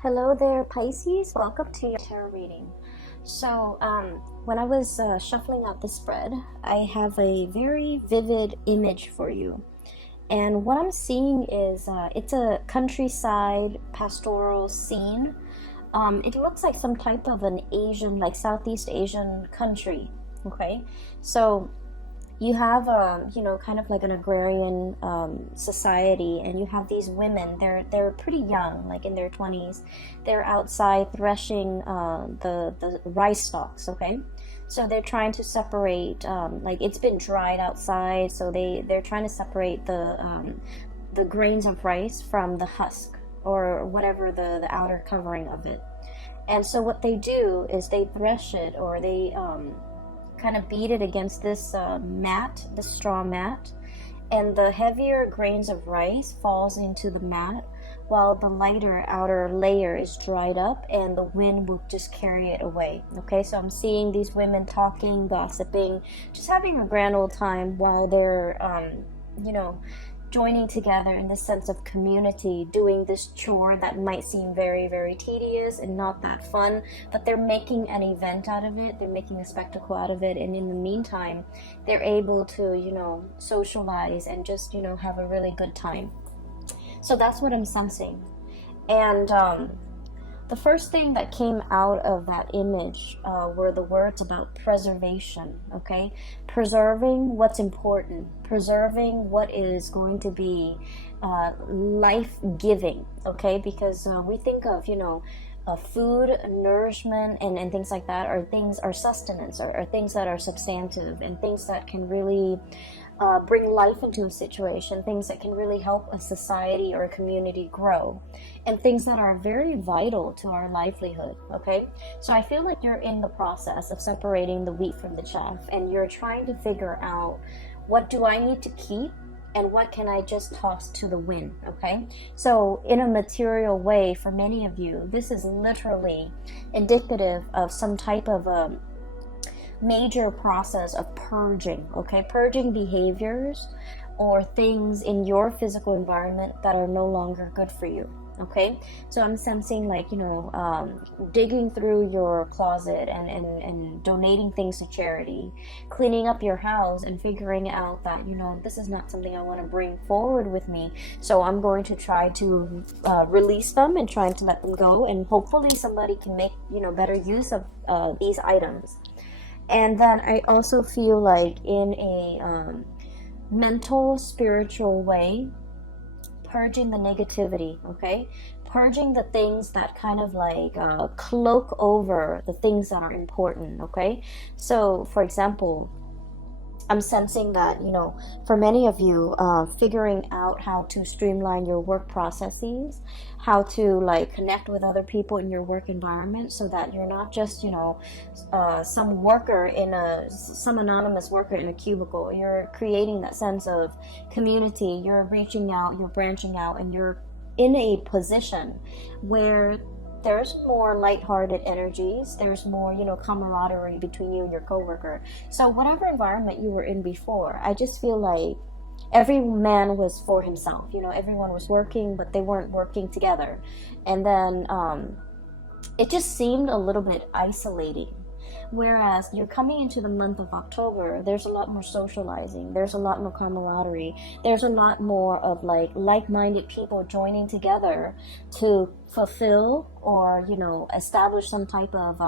Hello there, Pisces. Welcome to your tarot reading. So, when I was shuffling out the spread, I have a very vivid image for you. And what I'm seeing is it's a countryside pastoral scene. It looks like some type of an Asian, like Southeast Asian country. Okay, so you have kind of like an agrarian society, and you have these women. They're pretty young, like in their 20s. They're outside threshing the rice stalks. Okay, so they're trying to separate, like it's been dried outside, so they're trying to separate the grains of rice from the husk, or whatever the outer covering of it. And so what they do is they thresh it, or they kind of beat it against this mat, this straw mat, and the heavier grains of rice falls into the mat, while the lighter outer layer is dried up, and the wind will just carry it away. Okay, so I'm seeing these women talking, gossiping, just having a grand old time while they're joining together in the sense of community, doing this chore that might seem very, very tedious and not that fun, but they're making an event out of it, they're making a spectacle out of it, and in the meantime, they're able to, socialize and just, have a really good time. So that's what I'm sensing. And the first thing that came out of that image were the words about preservation, okay? Preserving what's important, preserving what is going to be life-giving, okay? Because we think of, food, nourishment, and things like that are sustenance, are things that are substantive, and things that can really bring life into a situation, things that can really help a society or a community grow, and things that are very vital to our livelihood, okay? So I feel like you're in the process of separating the wheat from the chaff, and you're trying to figure out, what do I need to keep and what can I just toss to the wind, okay? So in a material way, for many of you, this is literally indicative of some type of a major process of purging, okay? Purging behaviors or things in your physical environment that are no longer good for you, okay? So I'm sensing like, digging through your closet and donating things to charity, cleaning up your house and figuring out that, this is not something I want to bring forward with me. So I'm going to try to release them and trying to let them go. And hopefully somebody can make, better use of these items. And then I also feel like in a mental, spiritual way, purging the negativity, okay? Purging the things that kind of like cloak over the things that are important, okay? So, for example, I'm sensing that, for many of you, figuring out how to streamline your work processes, how to like connect with other people in your work environment, so that you're not just, some anonymous worker in a cubicle. You're creating that sense of community. You're reaching out, you're branching out, and you're in a position where there's more lighthearted energies, there's more, camaraderie between you and your coworker. So whatever environment you were in before, I just feel like every man was for himself. Everyone was working, but they weren't working together. And then it just seemed a little bit isolating. Whereas you're coming into the month of October, there's a lot more socializing, there's a lot more camaraderie, there's a lot more of like-minded people joining together to fulfill or, establish some type of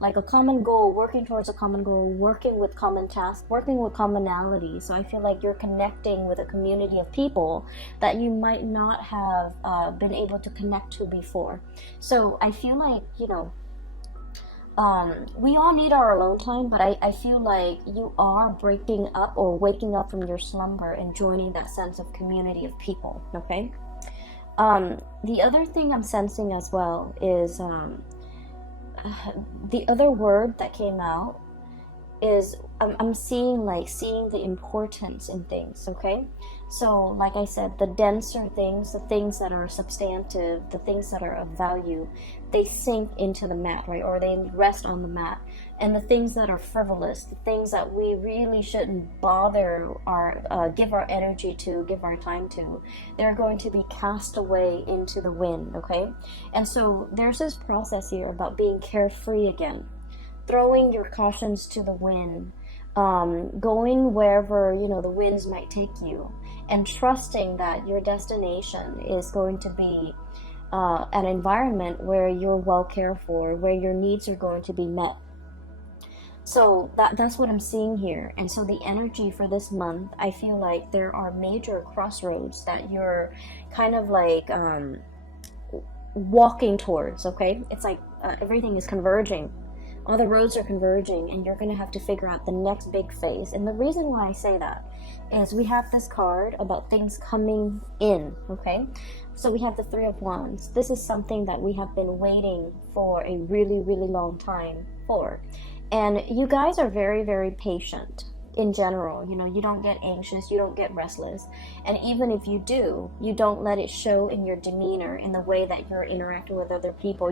like a common goal, working towards a common goal, working with common tasks, working with commonality. So I feel like you're connecting with a community of people that you might not have been able to connect to before. So I feel like, we all need our alone time, but I feel like you are breaking up or waking up from your slumber and joining that sense of community of people, okay? The other thing I'm sensing as well is the other word that came out is I'm seeing the importance in things, okay? So like I said, the denser things, the things that are substantive, the things that are of value, they sink into the mat, right? Or they rest on the mat. And the things that are frivolous, the things that we really shouldn't bother our give our energy to, give our time to, they're going to be cast away into the wind, okay? And so there's this process here about being carefree again, throwing your cautions to the wind, going wherever the winds might take you, and trusting that your destination is going to be an environment where you're well cared for, where your needs are going to be met. So that's what I'm seeing here. And so the energy for this month, I feel like there are major crossroads that you're kind of like walking towards, okay? It's like everything is converging. All the roads are converging, and you're going to have to figure out the next big phase. And the reason why I say that is we have this card about things coming in, okay? So we have the Three of Wands. This is something that we have been waiting for a really, really long time for. And you guys are very, very patient in general. You don't get anxious, you don't get restless. And even if you do, you don't let it show in your demeanor, in the way that you're interacting with other people.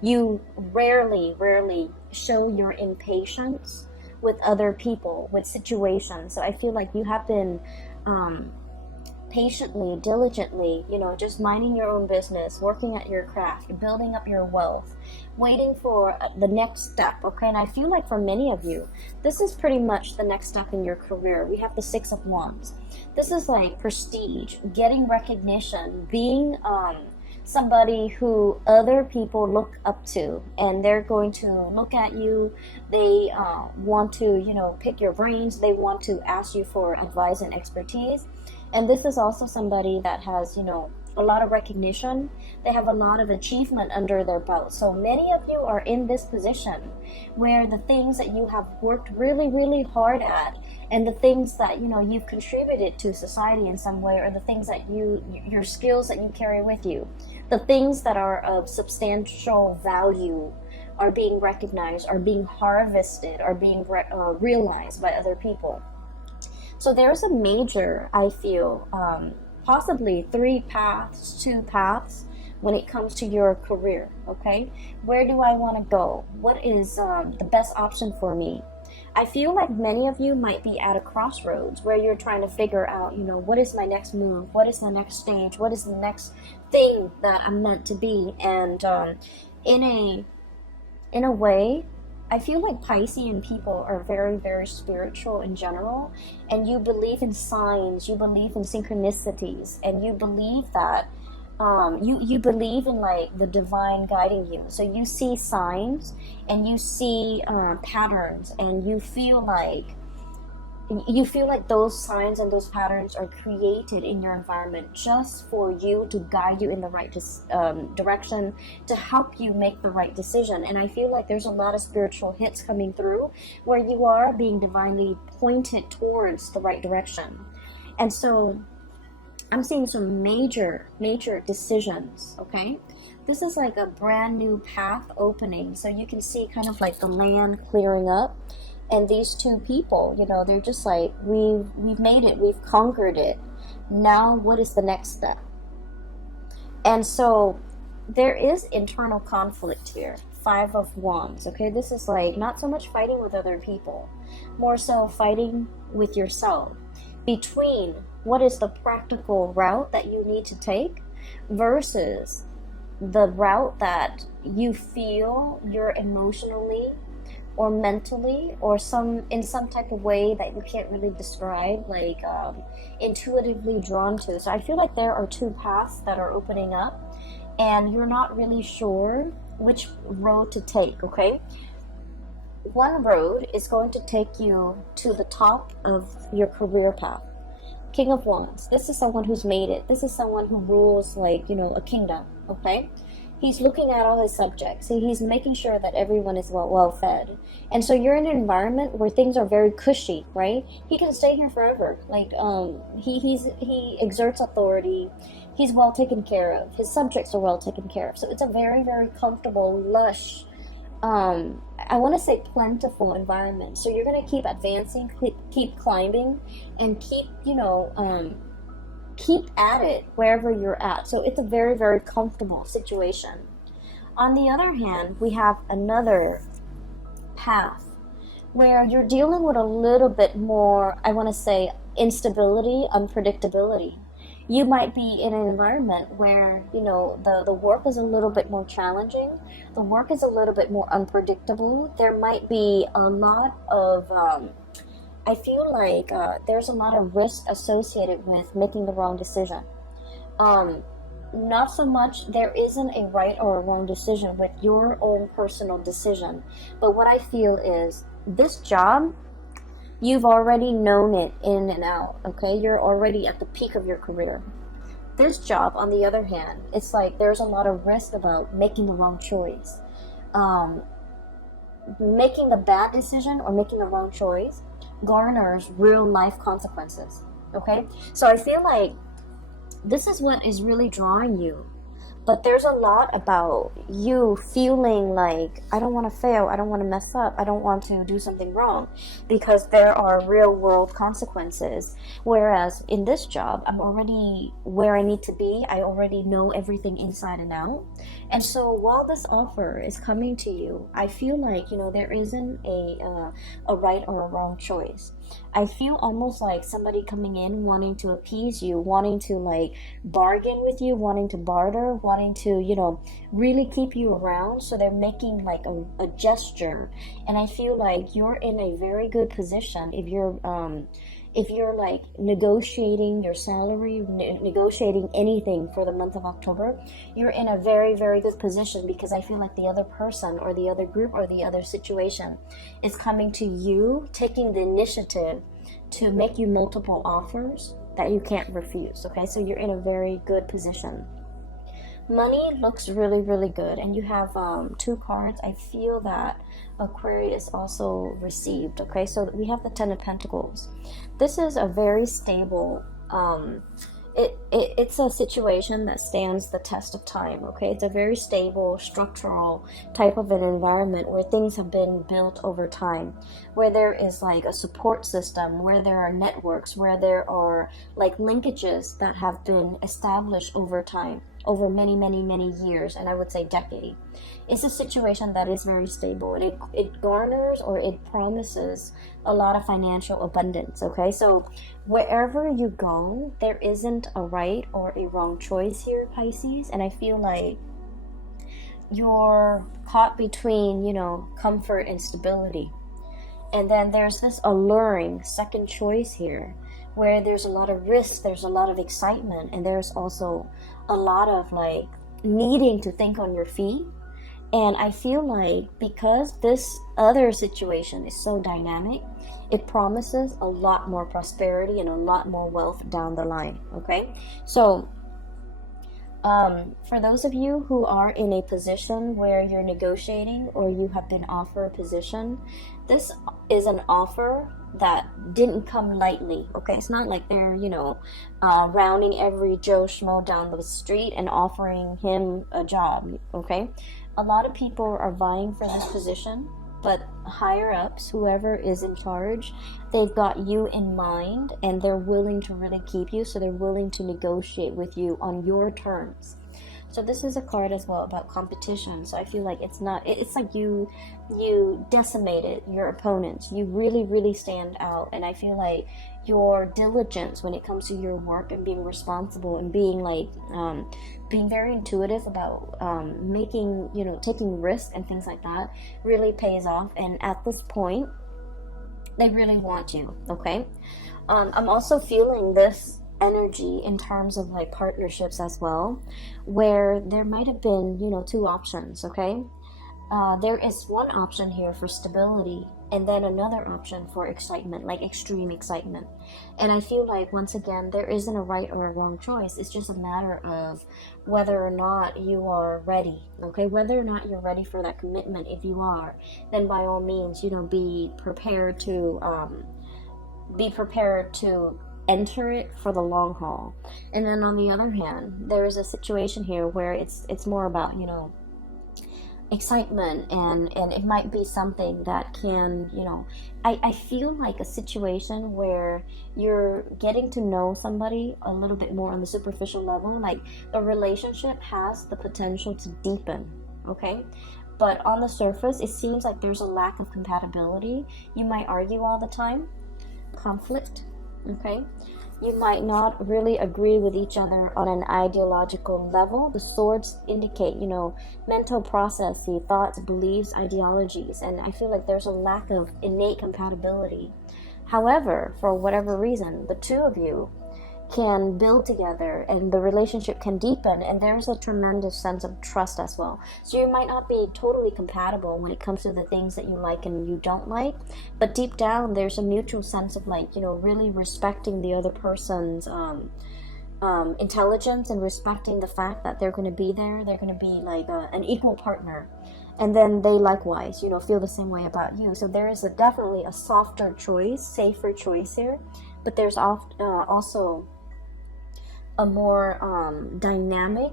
You rarely show your impatience with other people, with situations. So I feel like you have been patiently, diligently, just minding your own business, working at your craft, building up your wealth, waiting for the next step, okay? And I feel like for many of you, this is pretty much the next step in your career. We have the Six of Wands. This is like prestige, getting recognition, being somebody who other people look up to, and they're going to look at you. They want to, pick your brains. They want to ask you for advice and expertise. And this is also somebody that has, a lot of recognition. They have a lot of achievement under their belt. So many of you are in this position where the things that you have worked really, really hard at, and the things that, you've contributed to society in some way, or the things that your skills that you carry with you, the things that are of substantial value are being recognized, are being harvested, are being realized by other people. So there's a major, I feel, possibly 2 paths when it comes to your career, okay? Where do I want to go? What is the best option for me? I feel like many of you might be at a crossroads where you're trying to figure out, what is my next move? What is the next stage? What is the next thing that I'm meant to be? And in a way, I feel like Piscean people are very, very spiritual in general, and you believe in signs, you believe in synchronicities, and you believe that you believe in like the divine guiding you. So you see signs, and you see patterns, and you feel like those signs and those patterns are created in your environment just for you, to guide you in the right direction, to help you make the right decision. And I feel like there's a lot of spiritual hits coming through where you are being divinely pointed towards the right direction. And so I'm seeing some major decisions, okay? This is like a brand new path opening. So you can see kind of like the land clearing up. And these two people, they're just like, we've made it, we've conquered it. Now, what is the next step? And so there is internal conflict here. 5 of Wands, okay? This is like not so much fighting with other people, more so fighting with yourself, between what is the practical route that you need to take versus the route that you feel you're emotionally or mentally, or in some type of way that you can't really describe, like intuitively drawn to. So I feel like there are 2 paths that are opening up, and you're not really sure which road to take, okay? One road is going to take you to the top of your career path. King of Wands. This is someone who's made it. This is someone who rules like, a kingdom, okay? He's looking at all his subjects. He's making sure that everyone is well fed. And so you're in an environment where things are very cushy, right? He can stay here forever. Like he exerts authority. He's well taken care of. His subjects are well taken care of. So it's a very, very comfortable, lush I want to say plentiful environment. So you're going to keep advancing, keep climbing, and keep, keep at it wherever you're at. So it's a very, very comfortable situation. On the other hand, we have another path where you're dealing with a little bit more, I want to say, instability, unpredictability. You might be in an environment where, the work is a little bit more challenging. The work is a little bit more unpredictable. There might be a lot of, I feel like there's a lot of risk associated with making the wrong decision. Not so much, there isn't a right or a wrong decision with your own personal decision. But what I feel is this job, you've already known it in and out, okay? You're already at the peak of your career. This job, on the other hand, it's like there's a lot of risk about making the wrong choice. Making the bad decision or making the wrong choice garners real life consequences, okay? So I feel like this is what is really drawing you. But there's a lot about you feeling like, I don't want to fail, I don't want to mess up, I don't want to do something wrong, because there are real world consequences. Whereas in this job, I'm already where I need to be. I already know everything inside and out. And so while this offer is coming to you, I feel like, there isn't a right or a wrong choice. I feel almost like somebody coming in wanting to appease you, wanting to like bargain with you, wanting to barter, wanting to, really keep you around. So they're making like a gesture. And I feel like you're in a very good position if you're like negotiating your salary, negotiating anything for the month of October, you're in a very, very good position, because I feel like the other person or the other group or the other situation is coming to you, taking the initiative to make you multiple offers that you can't refuse, okay? So you're in a very good position. Money looks really, really good, and you have 2 cards. I feel that Aquarius also received, okay? So we have the 10 of Pentacles. This is a very stable, it's a situation that stands the test of time, okay? It's a very stable, structural type of an environment where things have been built over time, where there is like a support system, where there are networks, where there are like linkages that have been established over time, over many, many, many years, and I would say decade. It's a situation that is very stable, and it garners or it promises a lot of financial abundance, okay? So wherever you go, there isn't a right or a wrong choice here, Pisces, and I feel like you're caught between, comfort and stability. And then there's this alluring second choice here, where there's a lot of risk, there's a lot of excitement, and there's also a lot of like needing to think on your feet. And I feel like because this other situation is so dynamic, it promises a lot more prosperity and a lot more wealth down the line, okay? So for those of you who are in a position where you're negotiating or you have been offered a position, this is an offer that didn't come lightly, okay? It's not like they're, rounding every Joe Schmo down the street and offering him a job, okay? A lot of people are vying for this position, but higher ups, whoever is in charge, they've got you in mind, and they're willing to really keep you, so they're willing to negotiate with you on your terms. So this is a card as well about competition. So I feel like it's like you decimated your opponents. You really, really stand out. And I feel like your diligence when it comes to your work and being responsible and being like, being very intuitive about taking risks and things like that really pays off. And at this point, they really want you, okay? I'm also feeling this energy in terms of like partnerships as well, where there might have been 2 options, okay? There is one option here for stability, and then another option for excitement, like extreme excitement. And I feel like once again there isn't a right or a wrong choice. It's just a matter of whether or not you are ready, okay? Whether or not you're ready for that commitment. If you are, then by all means, be prepared to enter it for the long haul. And then on the other hand, there is a situation here where it's more about excitement, and it might be something that can, I feel like a situation where you're getting to know somebody a little bit more on the superficial level, like the relationship has the potential to deepen, okay? But on the surface, it seems like there's a lack of compatibility. You might argue all the time, conflict, okay? You might not really agree with each other on an ideological level. The swords indicate, mental processes, thoughts, beliefs, ideologies, and I feel like there's a lack of innate compatibility. However, for whatever reason, the two of you can build together and the relationship can deepen, and there's a tremendous sense of trust as well. So you might not be totally compatible when it comes to the things that you like and you don't like, but deep down there's a mutual sense of really respecting the other person's intelligence, and respecting the fact that they're going to be there. They're going to be like an equal partner, and then they likewise feel the same way about you. So there is definitely a softer choice, safer choice here, but there's also a more dynamic,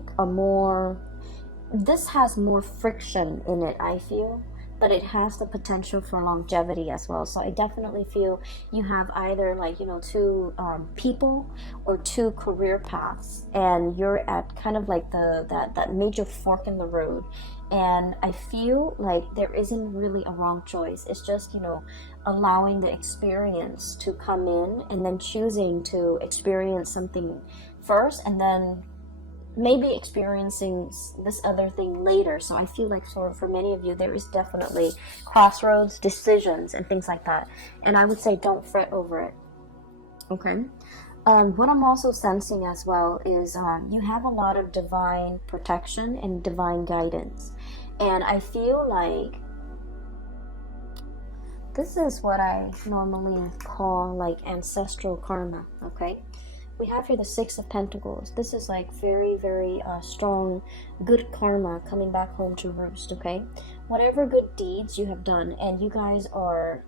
this has more friction in it, I feel, but it has the potential for longevity as well. So I definitely feel you have either two people or two career paths, and you're at kind of like that major fork in the road. And I feel like there isn't really a wrong choice. It's just, allowing the experience to come in, and then choosing to experience something first, and then maybe experiencing this other thing later. So I feel like for many of you, there is definitely crossroads, decisions, and things like that. And I would say don't fret over it. Okay. What I'm also sensing as well is you have a lot of divine protection and divine guidance. And I feel like this is what I normally call like ancestral karma, okay? We have here the Six of Pentacles. This is like very, very strong, good karma coming back home to roost, okay? Whatever good deeds you have done, and you guys are,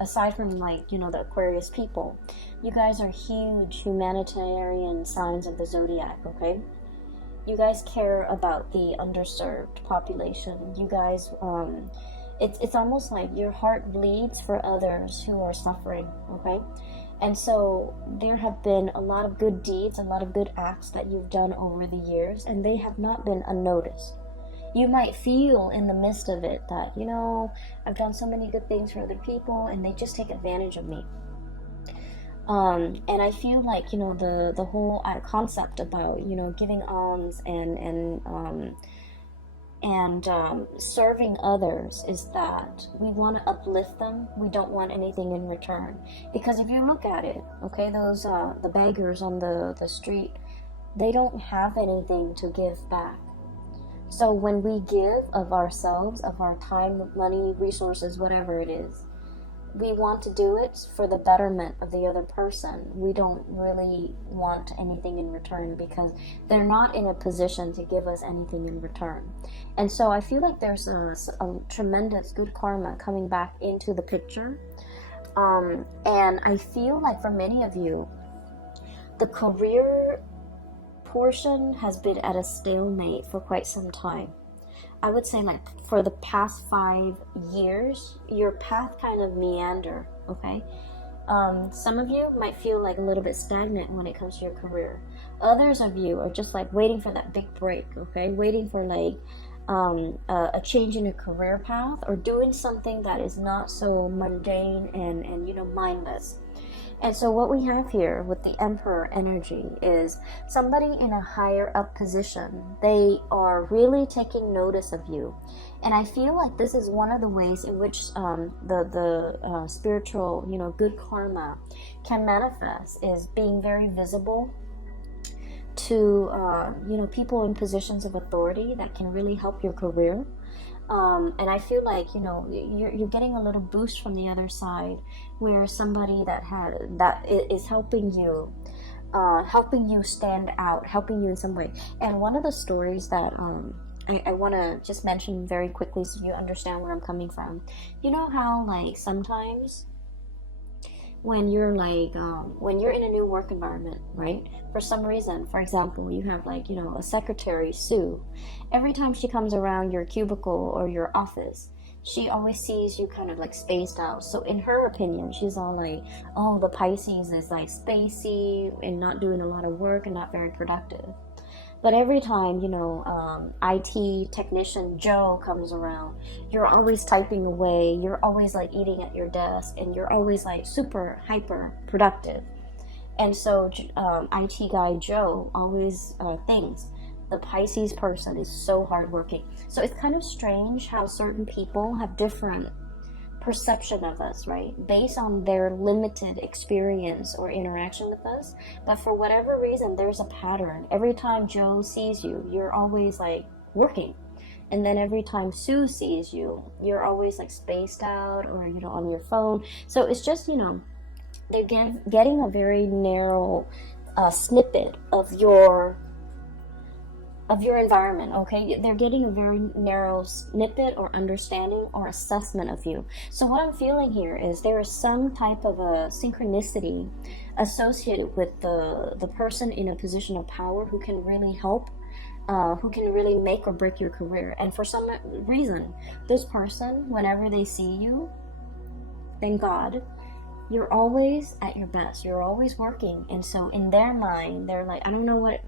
aside from the Aquarius people, you guys are huge humanitarian signs of the zodiac, okay? You guys care about the underserved population. You guys, it's almost like your heart bleeds for others who are suffering, okay? And so there have been a lot of good deeds, a lot of good acts that you've done over the years, and they have not been unnoticed. You might feel in the midst of it that, I've done so many good things for other people and they just take advantage of me. And I feel like, the whole concept about, giving alms and serving others is that we want to uplift them. We don't want anything in return. Because if you look at it, okay, those the beggars on the street, they don't have anything to give back. So when we give of ourselves, of our time, money, resources, whatever it is, we want to do it for the betterment of the other person. We don't really want anything in return because they're not in a position to give us anything in return. And so I feel like there's a tremendous good karma coming back into the picture. And I feel like for many of you, the career portion has been at a stalemate for quite some time. I would say like for the past 5 years, your path kind of meander, okay? Some of you might feel like a little bit stagnant when it comes to your career. Others of you are just like waiting for that big break, okay? Waiting for like a change in your career path, or doing something that is not so mundane and mindless. And so what we have here with the Emperor energy is somebody in a higher up position. They are really taking notice of you. And I feel like this is one of the ways in which the spiritual, good karma can manifest, is being very visible to, people in positions of authority that can really help your career. And I feel like, you're getting a little boost from the other side, where somebody that is helping you stand out, helping you in some way. And one of the stories that I want to just mention very quickly so you understand where I'm coming from. You know how like sometimes when you're like when you're in a new work environment, right? For some reason, for example, you have like, you know, a secretary, Sue. Every time she comes around your cubicle or your office, she always sees you kind of like spaced out. So in her opinion, she's all like, oh, the Pisces is like spacey and not doing a lot of work and not very productive. But every time, you know, IT technician Joe comes around, you're always typing away, you're always like eating at your desk, and you're always like super hyper productive. And so IT guy Joe always thinks the Pisces person is so hardworking. So it's kind of strange how certain people have different perception of us, right, based on their limited experience or interaction with us. But for whatever reason, there's a pattern. Every time Joe sees you, you're always like working, and then every time Sue sees you, you're always like spaced out or, you know, on your phone. So it's just, you know, they're getting a very narrow snippet of your environment, okay? They're getting a very narrow snippet or understanding or assessment of you. So what I'm feeling here is there is some type of a synchronicity associated with the person in a position of power who can really help, who can really make or break your career. And for some reason, this person, whenever they see you, thank God, you're always at your best. You're always working. And so in their mind, they're like, I don't know what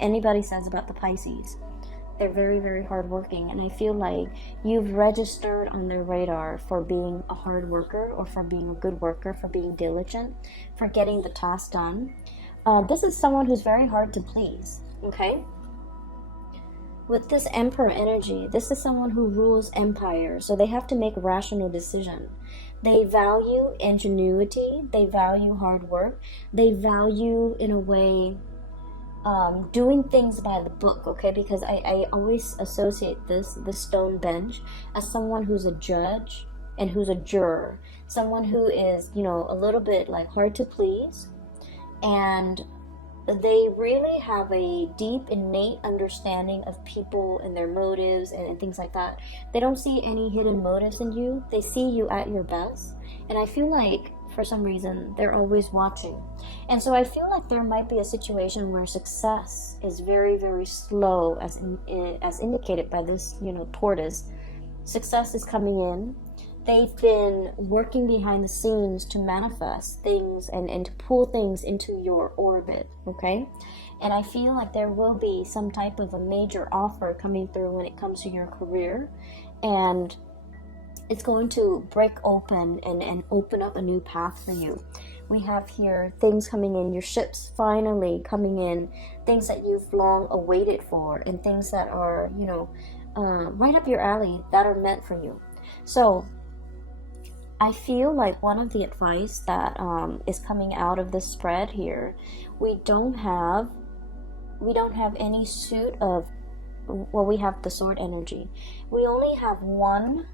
anybody says about the Pisces. They're very, very hardworking, and I feel like you've registered on their radar for being a hard worker, or for being a good worker, for being diligent, for getting the task done. This is someone who's very hard to please, okay? With this Emperor energy, this is someone who rules empire, so they have to make rational decisions. They value ingenuity, they value hard work, they value, in a way, doing things by the book, okay? Because I always associate this stone bench as someone who's a judge and who's a juror, someone who is, you know, a little bit like hard to please, and they really have a deep innate understanding of people and their motives and things like that. They don't see any hidden motives in you. They see you at your best, and I feel like for some reason they're always watching. And so I feel like there might be a situation where success is very, very slow, as indicated by this, you know, tortoise. Success is coming in. They've been working behind the scenes to manifest things and to pull things into your orbit, okay? And I feel like there will be some type of a major offer coming through when it comes to your career, and it's going to break open and open up a new path for you. We have here things coming in, your ships finally coming in, things that you've long awaited for, and things that are, you know, right up your alley, that are meant for you. So I feel like one of the advice that is coming out of this spread here, we don't have any suit of, well, we have the sword energy. We only have one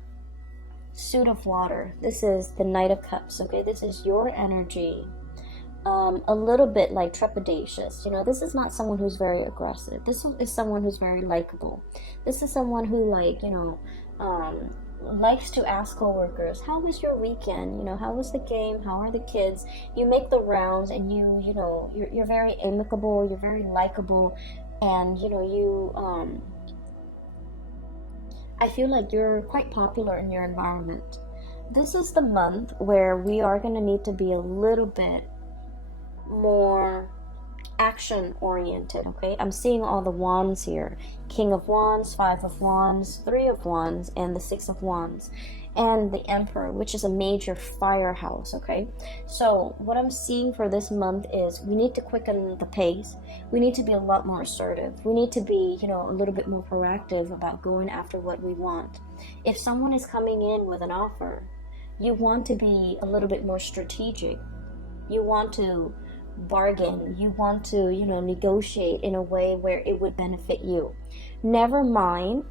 suit of water. This is the Knight of Cups, okay? This is your energy, a little bit like trepidatious. You know, this is not someone who's very aggressive. This is someone who's very likable. This is someone who, like, you know, likes to ask coworkers, how was your weekend? You know, how was the game? How are the kids? You make the rounds, and you know, you're very amicable, you're very likable, and, you know, you I feel like you're quite popular in your environment. This is the month where we are going to need to be a little bit more action oriented, okay? I'm seeing all the wands here. King of Wands, Five of Wands, Three of Wands, and the Six of Wands. And the Emperor, which is a major firehouse, okay? So what I'm seeing for this month is we need to quicken the pace. We need to be a lot more assertive. We need to be, you know, a little bit more proactive about going after what we want. If someone is coming in with an offer, you want to be a little bit more strategic. You want to bargain. You want to, you know, negotiate in a way where it would benefit you. Never mind,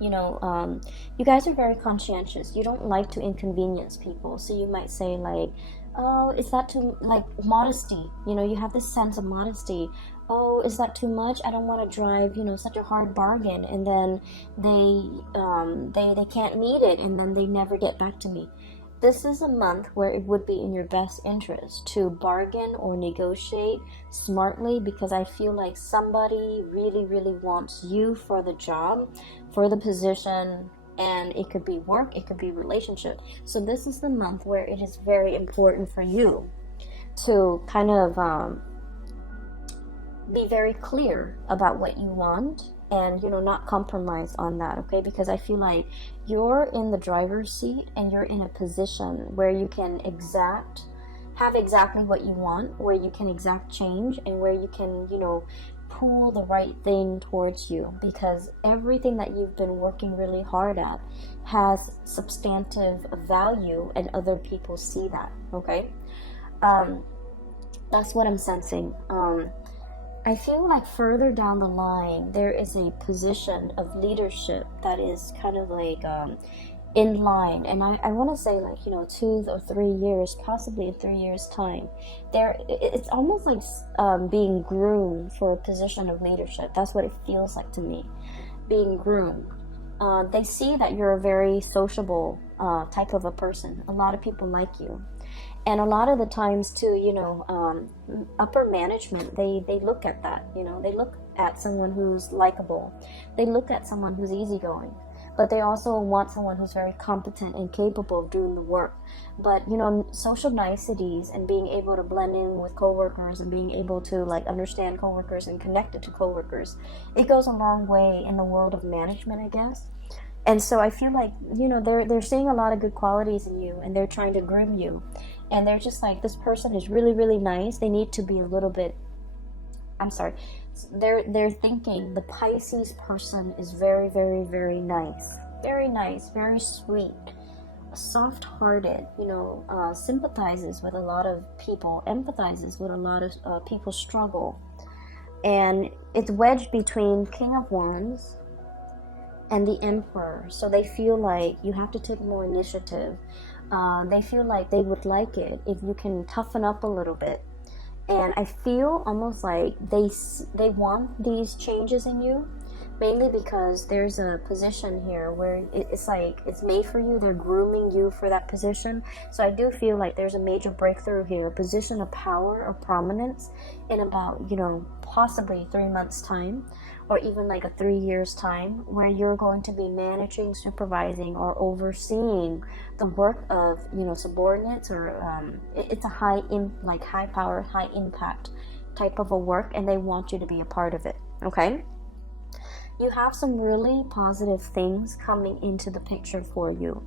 you know, you guys are very conscientious. You don't like to inconvenience people. So you might say like, oh, is that too, like, modesty? You know, you have this sense of modesty. Oh, is that too much? I don't want to drive, you know, such a hard bargain. And then they can't meet it, and then they never get back to me. this is a month where it would be in your best interest to bargain or negotiate smartly, because I feel like somebody really, really wants you for the job, for the position, and it could be work, it could be relationship. So this is the month where it is very important for you to kind of be very clear about what you want, and not compromise on that, okay? Because I feel like you're in the driver's seat and you're in a position where you can have exactly what you want, where you can exact change, and where you can pull the right thing towards you, because everything that you've been working really hard at has substantive value and other people see that, okay? That's what I'm sensing. I feel like further down the line, there is a position of leadership that is kind of like in line. And I want to say like, 2 or 3 years, possibly in 3 years' time. It's almost like being groomed for a position of leadership. That's what it feels like to me, being groomed. They see that you're a very sociable type of a person. A lot of people like you. And a lot of the times too, upper management, they look at that, they look at someone who's likable. They look at someone who's easygoing, but they also want someone who's very competent and capable of doing the work. But, social niceties and being able to blend in with coworkers and being able to like understand coworkers and connect it to coworkers, it goes a long way in the world of management, I guess. And so I feel like, they're seeing a lot of good qualities in you, and they're trying to groom you. And they're just like, this person is really, really nice. They need to be a little bit, they're thinking the Pisces person is very, very, very nice. Very nice, very sweet, soft-hearted, sympathizes with a lot of people, empathizes with a lot of people's struggle. And it's wedged between King of Wands and the Emperor. So they feel like you have to take more initiative. They feel like they would like it if you can toughen up a little bit. And I feel almost like they want these changes in you, mainly because there's a position here where it's like it's made for you. They're grooming you for that position. So I do feel like there's a major breakthrough here, a position of power or prominence in about, possibly 3 months' time, or even like a 3 years' time, where you're going to be managing, supervising, or overseeing the work of, subordinates, or it's a high power, high impact type of a work, and they want you to be a part of it, okay? You have some really positive things coming into the picture for you.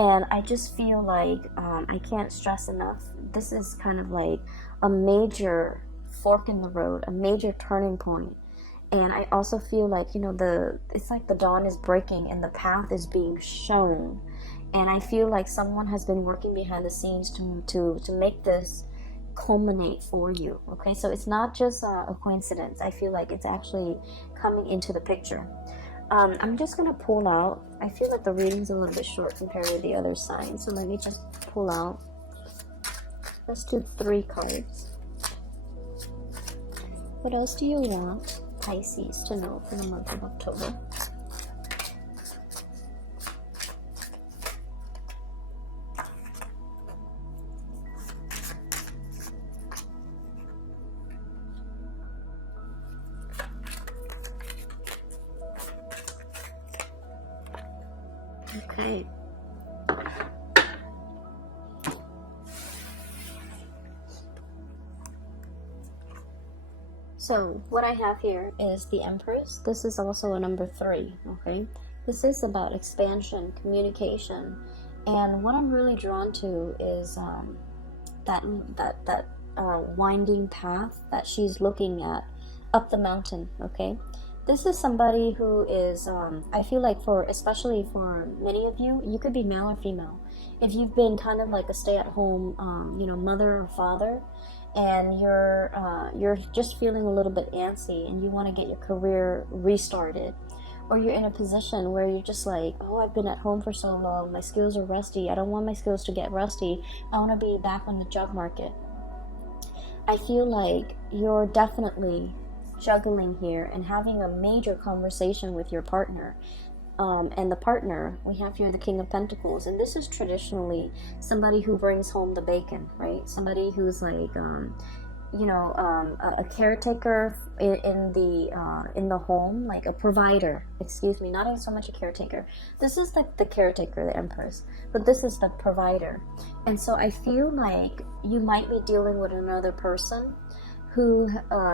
And I just feel like, I can't stress enough, this is kind of like a major fork in the road, a major turning point. And I also feel like, it's like the dawn is breaking and the path is being shown. And I feel like someone has been working behind the scenes to make this culminate for you, okay? So it's not just a coincidence. I feel like it's actually coming into the picture. I'm just going to pull out. I feel like the reading's a little bit short compared with the other signs. So let me just pull out. Let's do 3 cards. What else do you want Pisces to know for the month of October? Okay. So what I have here is the Empress. This is also a number 3, okay? This is about expansion, communication, and what I'm really drawn to is that winding path that she's looking at up the mountain, okay? This is somebody who is, I feel like especially for many of you, you could be male or female. If you've been kind of like a stay-at-home, mother or father, and you're just feeling a little bit antsy and you want to get your career restarted, or you're in a position where you're just like, oh, I've been at home for so long, my skills are rusty, I don't want my skills to get rusty, I want to be back on the job market. I feel like you're definitely juggling here and having a major conversation with your partner. And the partner, we have here the King of Pentacles, and this is traditionally somebody who brings home the bacon, right? Somebody who's like, a caretaker in the home, like a provider. Excuse me, not so much a caretaker. This is like the caretaker, the Empress, but this is the provider. And so I feel like you might be dealing with another person who,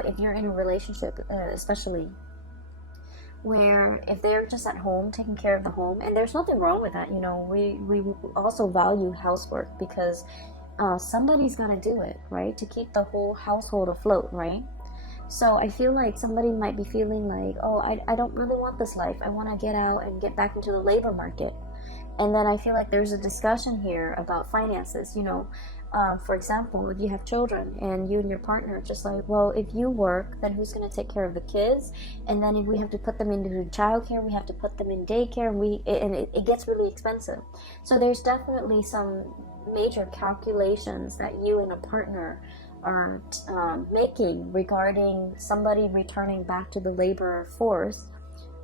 if you're in a relationship, especially, where if they're just at home taking care of the home, and there's nothing wrong with that, we also value housework, because somebody's got to do it, right, to keep the whole household afloat, right? So I feel like somebody might be feeling like, oh, I don't really want this life, I want to get out and get back into the labor market. And then I feel like there's a discussion here about finances. For example, if you have children and you and your partner are just like, well, if you work, then who's going to take care of the kids? And then if we have to put them into childcare, we have to put them in daycare, and it gets really expensive. So there's definitely some major calculations that you and a partner are making regarding somebody returning back to the labor force,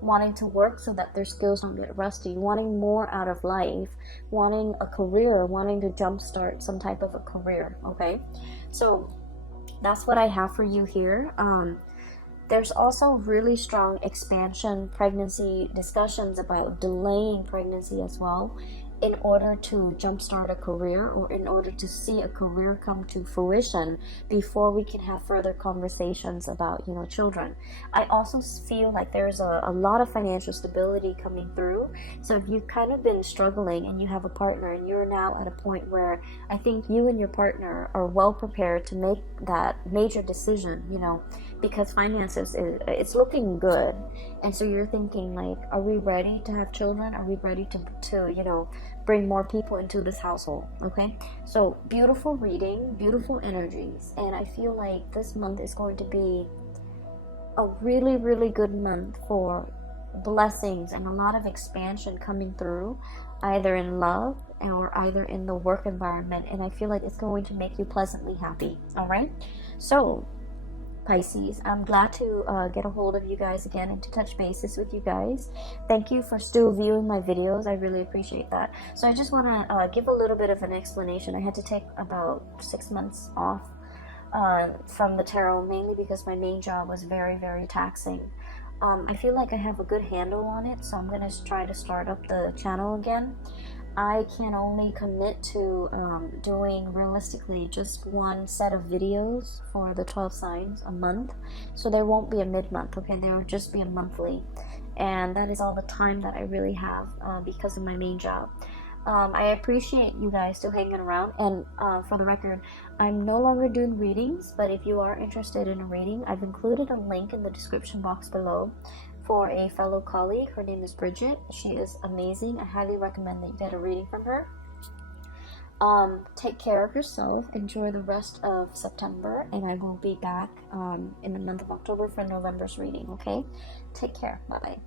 wanting to work so that their skills don't get rusty, wanting more out of life, wanting a career, wanting to jumpstart some type of a career. Okay, so that's what I have for you here. There's also really strong expansion pregnancy discussions about delaying pregnancy as well, in order to jumpstart a career, or in order to see a career come to fruition before we can have further conversations about, children. I also feel like there's a lot of financial stability coming through. So if you've kind of been struggling and you have a partner, and you're now at a point where I think you and your partner are well prepared to make that major decision, because finances, it's looking good. And so you're thinking like, are we ready to have children? Are we ready to bring more people into this household? Okay, so beautiful reading, beautiful energies, and I feel like this month is going to be a really, really good month for blessings and a lot of expansion coming through, either in love or either in the work environment. And I feel like it's going to make you pleasantly happy. All right, so Pisces, I'm glad to get a hold of you guys again and to touch bases with you guys. Thank you for still viewing my videos. I really appreciate that. So I just want to give a little bit of an explanation. I had to take about 6 months off from the tarot, mainly because my main job was very, very taxing. I feel like I have a good handle on it, so I'm going to try to start up the channel again. I can only commit to doing realistically just one set of videos for the 12 signs a month. So there won't be a mid-month, okay? There will just be a monthly. And that is all the time that I really have because of my main job. I appreciate you guys still hanging around. And for the record, I'm no longer doing readings, but if you are interested in a reading, I've included a link in the description box below for a fellow colleague. Her name is Bridget. She is amazing. I highly recommend that you get a reading from her. Take care of yourself. Enjoy the rest of September, and I will be back in the month of October for November's reading. Okay, take care. Bye bye.